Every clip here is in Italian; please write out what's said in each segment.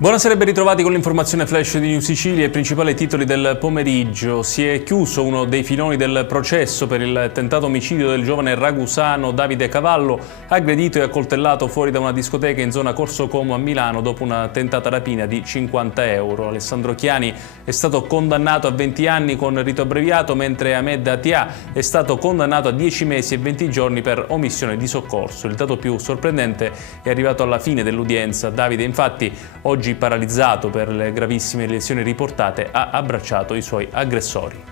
Buonasera e ben ritrovati con l'informazione flash di New Sicilia. I principali titoli del pomeriggio. Si è chiuso uno dei filoni del processo per il tentato omicidio del giovane ragusano Davide Cavallo, aggredito e accoltellato fuori da una discoteca in zona Corso Como a Milano dopo una tentata rapina di 50 euro. Alessandro Chiani è stato condannato a 20 anni con rito abbreviato, mentre Ahmed Atia è stato condannato a 10 mesi e 20 giorni per omissione di soccorso. Il dato più sorprendente è arrivato alla fine dell'udienza. Davide, infatti, oggi paralizzato per le gravissime lesioni riportate, ha abbracciato i suoi aggressori.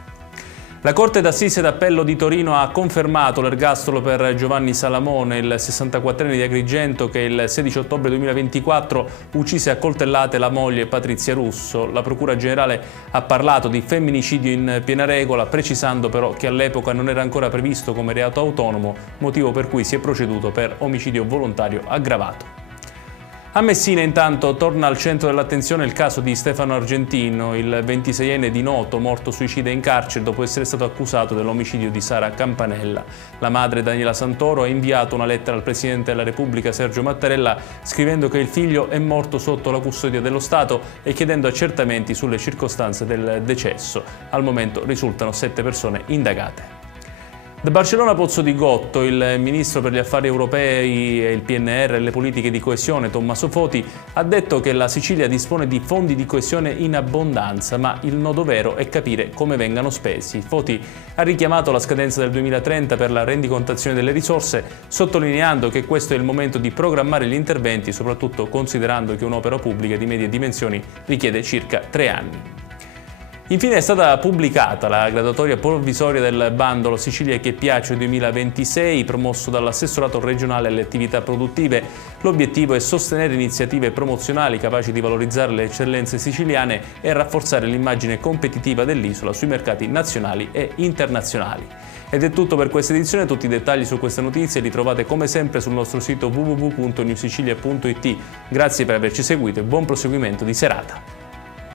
La Corte d'Assise d'Appello di Torino ha confermato l'ergastolo per Giovanni Salamone, il 64enne di Agrigento che il 16 ottobre 2024 uccise a coltellate la moglie Patrizia Russo. La Procura Generale ha parlato di femminicidio in piena regola, precisando però che all'epoca non era ancora previsto come reato autonomo, motivo per cui si è proceduto per omicidio volontario aggravato. A Messina intanto torna al centro dell'attenzione il caso di Stefano Argentino, il 26enne di Noto, morto suicida in carcere dopo essere stato accusato dell'omicidio di Sara Campanella. La madre Daniela Santoro ha inviato una lettera al Presidente della Repubblica Sergio Mattarella scrivendo che il figlio è morto sotto la custodia dello Stato e chiedendo accertamenti sulle circostanze del decesso. Al momento risultano 7 persone indagate. Da Barcellona Pozzo di Gotto, il ministro per gli affari europei e il PNR e le politiche di coesione Tommaso Foti ha detto che la Sicilia dispone di fondi di coesione in abbondanza, ma il nodo vero è capire come vengano spesi. Foti ha richiamato la scadenza del 2030 per la rendicontazione delle risorse, sottolineando che questo è il momento di programmare gli interventi, soprattutto considerando che un'opera pubblica di medie dimensioni richiede circa 3 anni. Infine è stata pubblicata la graduatoria provvisoria del bandolo Sicilia che piace 2026, promosso dall'assessorato regionale alle attività produttive. L'obiettivo è sostenere iniziative promozionali capaci di valorizzare le eccellenze siciliane e rafforzare l'immagine competitiva dell'isola sui mercati nazionali e internazionali. Ed è tutto per questa edizione. Tutti i dettagli su queste notizie li trovate come sempre sul nostro sito www.newsicilia.it. Grazie per averci seguito e buon proseguimento di serata.